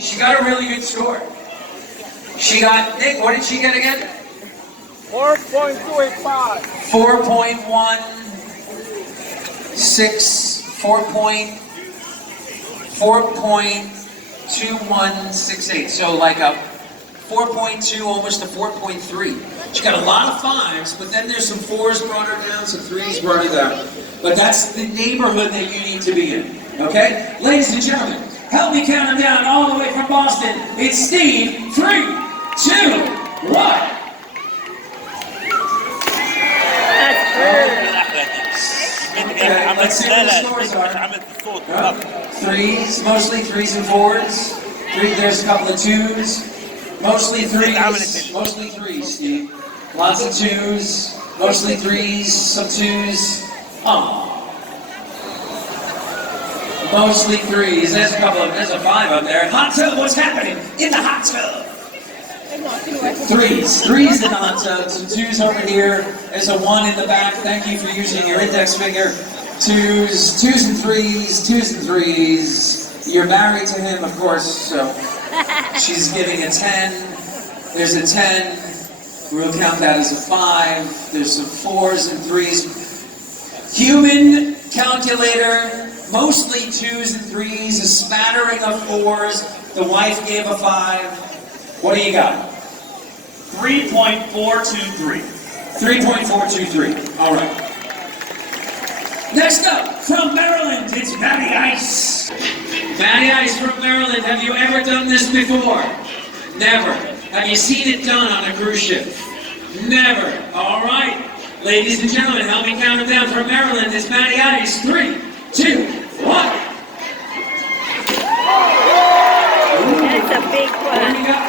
She got a really good score. She got, Nick, what did she get again? 4.285. 4.2168. So like a 4.2, almost a 4.3. She got a lot of 5s, but then there's some 4s brought her down, some 3s brought her down. But that's the neighborhood that you need to be in, okay? Ladies and gentlemen, help me count them down all the way from Boston. It's Steve. 3, 2, 1. That's good. Okay, let's see what the scores are. 3s, mostly 3s and 4s. There's a couple of 2s. Mostly 3s, mostly 3s, Steve. Lots of 2s, mostly 3s, some 2s. Oh. Mostly 3s. There's a couple of, there's a 5 up there. Hot tub, what's happening in the hot tub? 3s in the hot tub, some 2s over here. There's a 1 in the back. Thank you for using your index finger. 2s and 3s, 2s and 3s. You're married to him, of course, so she's giving a 10. There's a 10. We'll count that as a 5. There's some 4s and 3s. Human calculator, mostly 2s and 3s, a smattering of 4s. The wife gave a 5. What do you got? 3.423. 3.423. All right. Next up, from Maryland, it's Matty Ice. Matty Ice from Maryland. Have you ever done this before? Never. Have you seen it done on a cruise ship? Never. All right. Ladies and gentlemen, help me count them down. From Maryland, it's Matty Ice. 3, 2, 1. That's a big one. What do you got?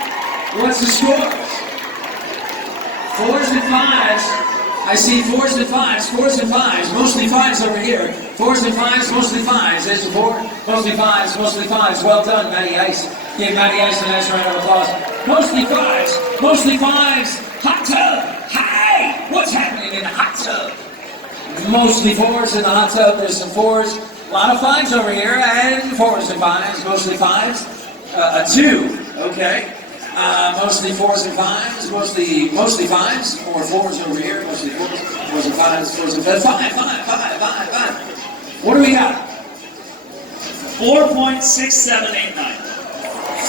What's the scores? 4s and 5s. I see 4s and 5s, 4s and 5s, mostly 5s over here. 4s and 5s, mostly 5s. There's a 4, mostly 5s, mostly 5s. Well done, Matty Ice. Give Matty Ice a nice round of applause. Mostly 5s, mostly 5s. Hot tub. Hi! What's happening in the hot tub? Mostly 4s in the hot tub. There's some 4s. A lot of 5s over here, and 4s and 5s, mostly 5s. A 2, okay. Mostly 4s and 5s, mostly 5s, or 4s over here, mostly 4s and 5s, 4s and 5s, 5. What do we got? 4.6789.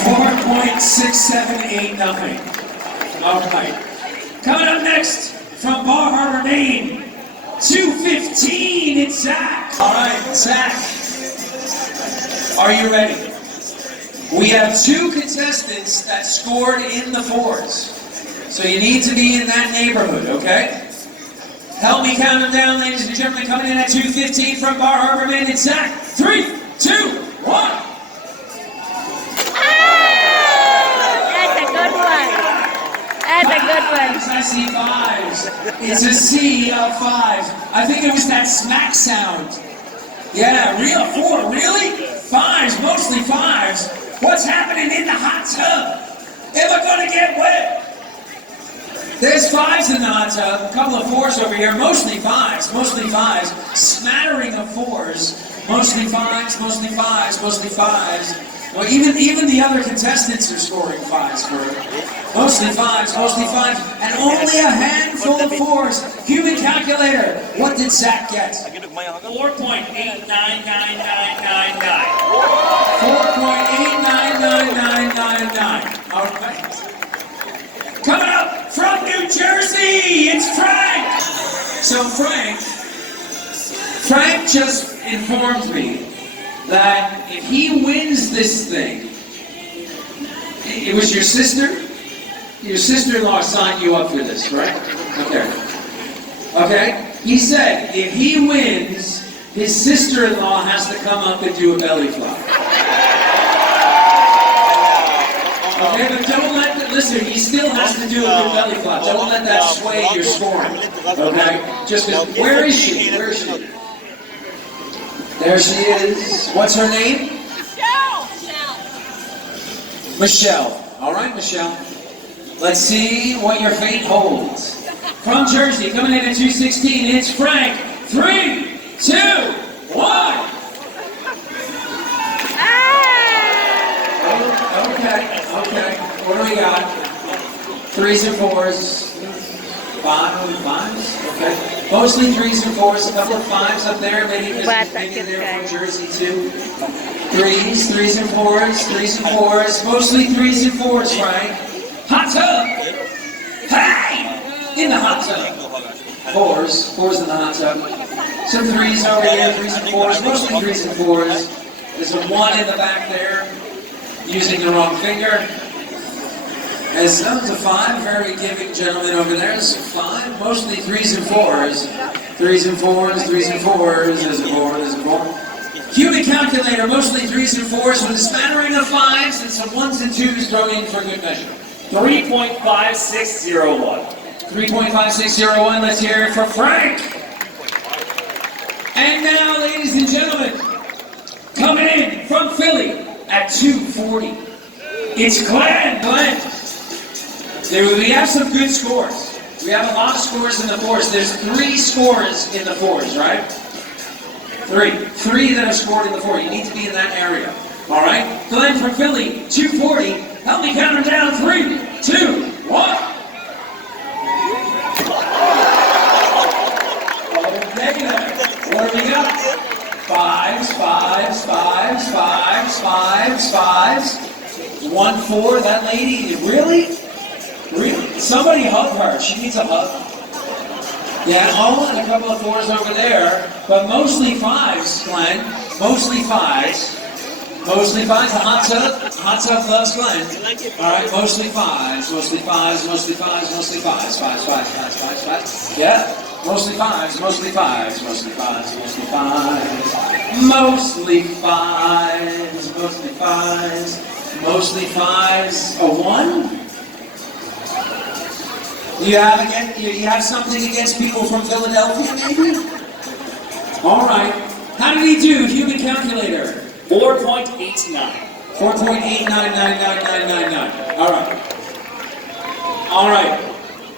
4.6789. All right. Coming up next, from Bar Harbor, Maine, 215, it's Zach. All right, Zach, are you ready? We have 2 contestants that scored in the 4s. So you need to be in that neighborhood, okay? Help me count them down, ladies and gentlemen. Coming in at 215 from Bar Harbor, Maine, it's Zach. 3, 2, 1. That's a good one. That's a good one. I see 5s. It's a sea of 5s. I think it was that smack sound. Yeah, real 4, really? 5s, mostly 5s. What's happening in the hot tub? Am I gonna get wet? There's 5s in the hot tub, a couple of 4s over here, mostly 5s, smattering of 4s, mostly 5s, mostly 5s, mostly 5s. Well, even the other contestants are scoring 5s for it. Mostly 5s, and only a handful of 4s. Human calculator, what did Zach get? 4.899999. 4.899999. All right. Coming up from New Jersey, it's Frank. So Frank just informed me that if he wins this thing, it was your sister? Your sister-in-law signed you up for this, right? Okay. He said if he wins, his sister-in-law has to come up and do a belly flop. Okay, but don't let that, listen, he still has to do a good belly flop. Don't let that sway your scoring. Okay? Just, where is she? Where is she? There she is. What's her name? Michelle. All right, Michelle. Let's see what your fate holds. From Jersey, coming in at 216, it's Frank. 3, 2, 1. What do we got? Threes and fours. Fives? Okay. Mostly threes and fours. A couple of fives up there. Maybe there from Jersey too. Threes and fours. Mostly threes and fours, Frank. Hot tub! Hey! In the hot tub. Fours in the hot tub. Some threes over here, threes and fours. Mostly threes and fours. There's a one in the back there. Using the wrong finger. As that was a five, very giving gentleman over there. There's a five, mostly threes and fours. There's a four. Human calculator, mostly threes and fours with a smattering of fives and some ones and twos thrown in for good measure. 3.5601. 3.5601, let's hear it for Frank. And now, ladies and gentlemen, coming in from Philly at 240, it's Glenn. We have some good scores. We have a lot of scores in the fours. There's 3 scores in the fours, right? 3 that are scored in the four. You need to be in that area. All right? Glenn from Philly, 240. Help me count them down. 3, 2, 1. Okay, then. What do we got? Fives. 1, 4. That lady, really? Really? Somebody hug her. She needs a hug. Yeah, and a couple of fours over there, but mostly fives, Glenn. Mostly fives. A hot tub loves Glenn. All right, mostly fives. Fives. Yeah, mostly fives. A 1? You have something against people from Philadelphia, maybe? All right. How did he do, human calculator? 4.89. 4.899999. All right.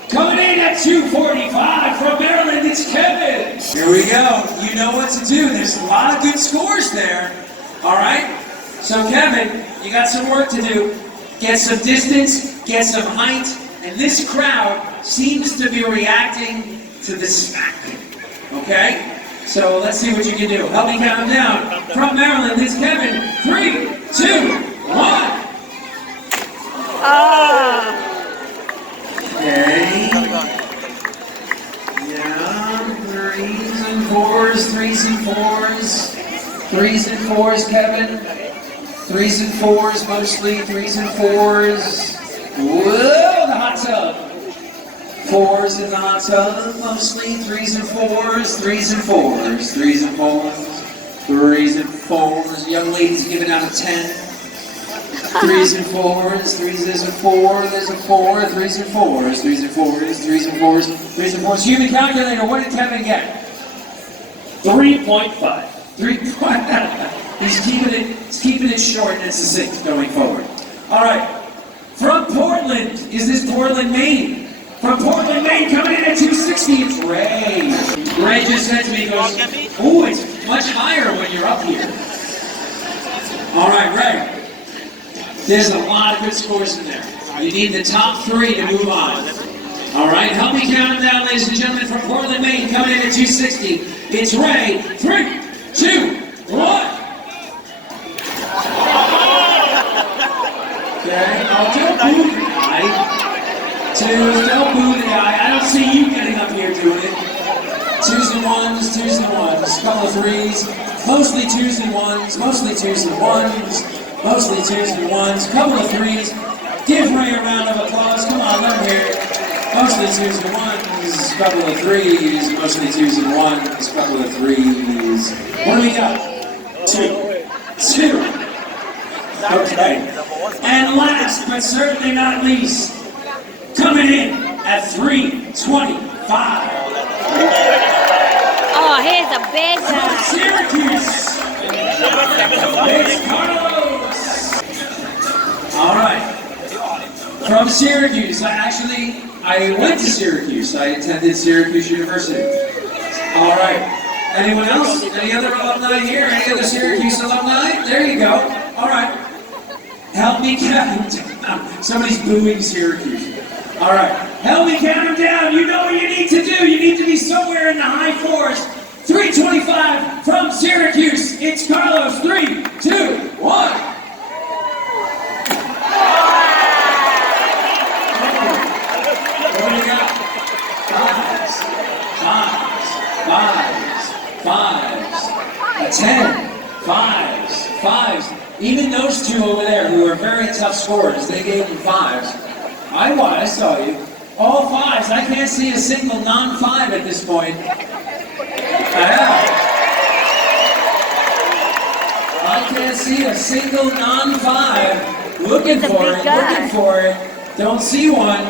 Coming in at 245 from Maryland, it's Kevin. Here we go. You know what to do. There's a lot of good scores there. All right. So Kevin, you got some work to do. Get some distance, get some height. And this crowd seems to be reacting to the smack. Okay? So let's see what you can do. Help me count them down. From Maryland, it's Kevin. 3, 2, 1. Okay. Yeah, threes and fours, Kevin. 3s and 4s, mostly 3s and 4s. Whoa, the hot tub. 4s in the hot tub, mostly 3s and 4s. Young ladies giving out a 10. 3s and 4s. There's a 4. 3s and 4s. Human calculator, what did Kevin get? 3.5. 3.5. He's keeping it short and succinct going forward. All right. From Portland, is this Portland, Maine? From Portland, Maine, coming in at 260, it's Ray. Ray just said to me, he goes, oh, it's much higher when you're up here. All right, Ray. There's a lot of good scores in there. You need the top 3 to move on. All right, help me count them down, ladies and gentlemen, from Portland, Maine, coming in at 260. It's Ray. 3, 2, 1. Okay, don't boo the guy. 2, don't boo the guy. I don't see you getting up here doing it. 2s and 1s. A couple of 3s. Mostly 2s and 1s. A couple of 3s. Give Ray a round of applause. Come on, let him hear it. Mostly 2s and 1s. A couple of 3s. Mostly 2s and 1s. A couple of 3s. What do we got? 2. Okay. And last, but certainly not least, coming in at 325. Oh, here's a big From guy. Syracuse, it's Carlos. All right. From Syracuse, I went to Syracuse. I attended Syracuse University. All right. Anyone else? Any other alumni here? Any other Syracuse alumni? There you go. All right. Help me count down Somebody's booing Syracuse. All right, help me count them down. You know what you need to do. You need to be somewhere in the high fours. 325 from Syracuse. It's Carlos. 3, 2, 1. What do you got? Fives, fives, a 10, fives. Even those two over there who are very tough scorers, they gave them fives. I saw you. All fives. I can't see a single non-5 at this point. I can't see a single non-5. Looking for it. Don't see one.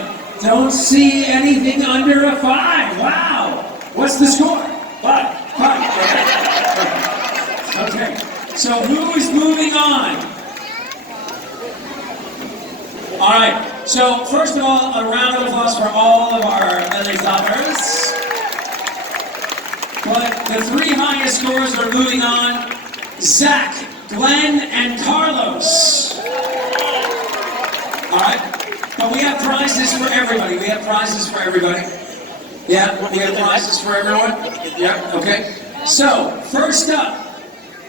Don't see anything under a 5. Wow. What's the score? 5. Okay. So who is moving on? All right. So first of all, a round of applause for all of our Lily Toppers. But the 3 highest scores are moving on. Zach, Glenn, and Carlos. All right. But we have prizes for everybody. Yeah, we have prizes for everyone. Yeah, okay. So, first up,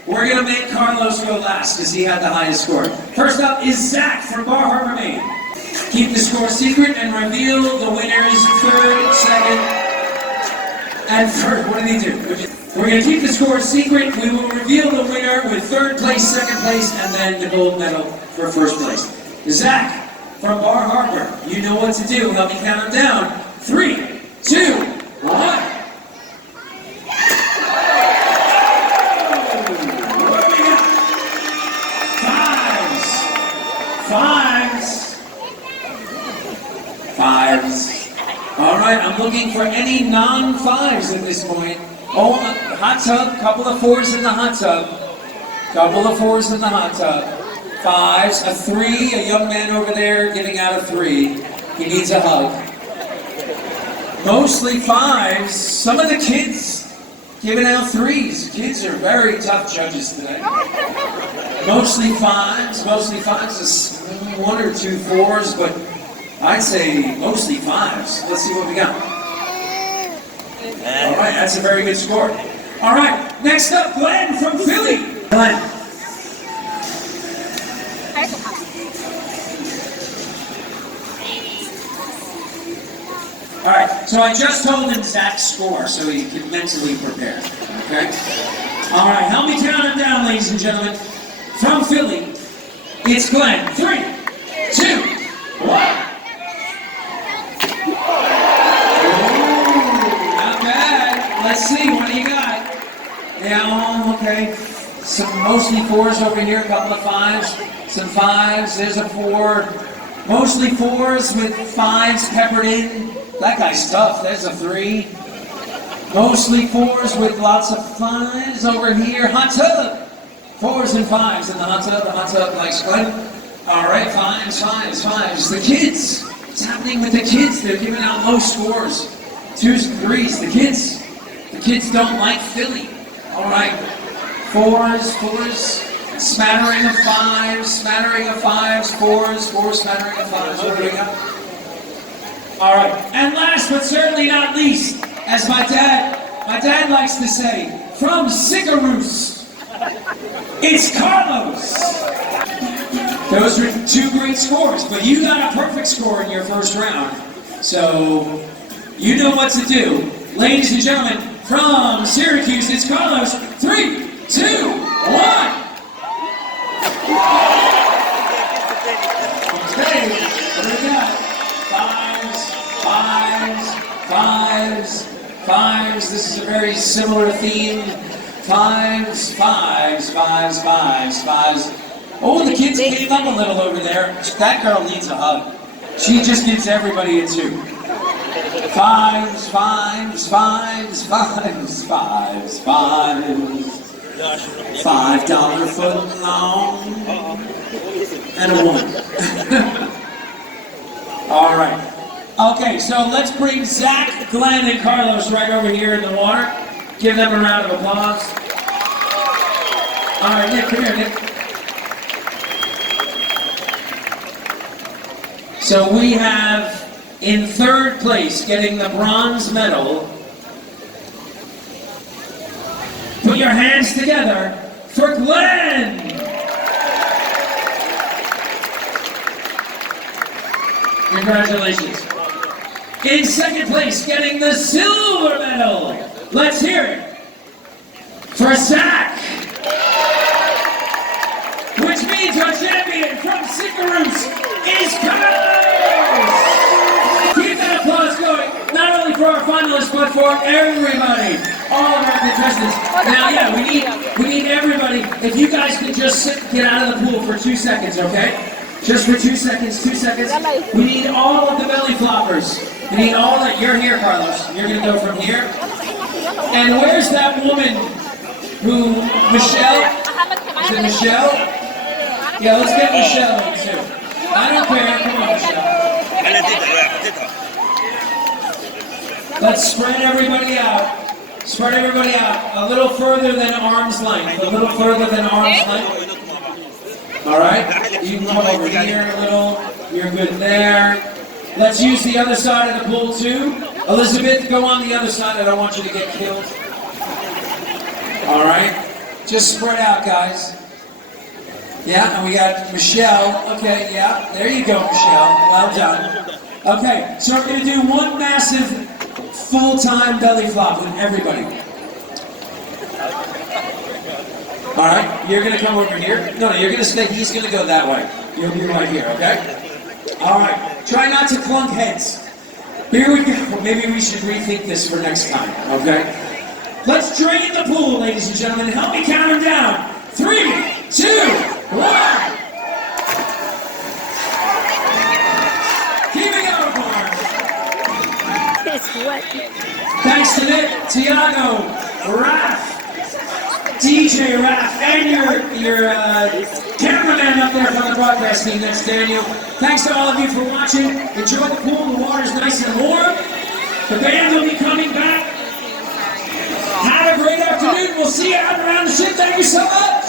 we're going to make Carlos go last because he had the highest score. First up is Zach from Bar Harbor, Maine. Keep the score secret and reveal the winners 3rd, 2nd, and 3rd. What did he do? We're going to keep the score secret. We will reveal the winner with 3rd place, 2nd place, and then the gold medal for 1st place. Zach from Bar Harbor, you know what to do. Help me count them down. 3, 2, 1. Fives. All right, I'm looking for any non-5s at this point. Oh, hot tub, couple of 4s in the hot tub. Fives, a 3, a young man over there giving out a 3. He needs a hug. Mostly 5s. Some of the kids giving out 3s. Kids are very tough judges today. Mostly 5s. Just 1 or 2 4s, but I'd say mostly 5s. Let's see what we got. All right, that's a very good score. All right, next up, Glenn from Philly. Glenn. All right, so I just told him Zach's score so he can mentally prepare, okay? All right, help me count him down, ladies and gentlemen. From Philly, it's Glenn. 3, 2, 1. Not bad. Let's see, what do you got? Yeah, okay. Some mostly 4s over here, a couple of 5s. Some 5s, there's a 4. Mostly 4s with 5s peppered in. That guy's tough, there's a 3. Mostly 4s with lots of 5s over here. Hot tub! 4s and 5s in the hot tub likes Glenn. All right, 5s. The kids, what's happening with the kids? They're giving out low scores. 2s and 3s, the kids don't like Philly. All right, 4s, smattering of 5s, 4s, smattering of 5s. What do we got? All right, and last but certainly not least, as my dad likes to say, from Sickaroos, it's Carlos. Those are 2 great scores, but you got a perfect score in your first round. So, you know what to do. Ladies and gentlemen, from Syracuse, it's Carlos. 3, 2, 1. Okay, what do we got? 5s. This is a very similar theme. 5s. Oh, the kids came up a little over there. That girl needs a hug. She just gives everybody a 2. 5s. $5 foot long. And a 1. All right. Okay, so let's bring Zach, Glenn, and Carlos right over here in the water. Give them a round of applause. All right, Nick, come here, Nick. So we have in third place, getting the bronze medal. Put your hands together for Glenn. Congratulations. In second place, getting the silver medal. Let's hear it for Zach. Which means our champion from Sickaroos is Carlos. Keep that applause going, not only for our finalists, but for everybody. All of our contestants. Now, yeah, we need everybody. If you guys can just get out of the pool for 2 seconds, okay? Just for 2 seconds, 2 seconds. We need all of the belly floppers. We need all that. You're here, Carlos. You're gonna go from here. And where's that woman who, Michelle? Is it Michelle? Yeah, let's get Michelle in too. I don't care. Come on, Michelle. Let's spread everybody out. Spread everybody out. A little further than arm's length. A little further than arm's length. All right? You can come over here a little. You're good there. Let's use the other side of the pool too. Elizabeth, go on the other side. I don't want you to get killed. All right? Just spread out, guys. Yeah, and we got Michelle. Okay, yeah. There you go, Michelle. Well done. Okay, so we're going to do one massive full-time belly flop with everybody. All right, you're going to come over here. No, you're going to stay. He's going to go that way. You'll be right here, okay? All right, try not to clunk heads. Here we go. Maybe we should rethink this for next time, okay? Let's drain the pool, ladies and gentlemen. Help me count them down. 3, 2, 1. Keep it going, Mark. It's wet. Thanks to Nick, Tiago, Raph, DJ Raph, and your cameraman up there from the broadcast team. That's Daniel. Thanks to all of you for watching. Enjoy the pool. The water's nice and warm. The band will be coming back. Have a great afternoon. We'll see you out around the ship. Thank you so much.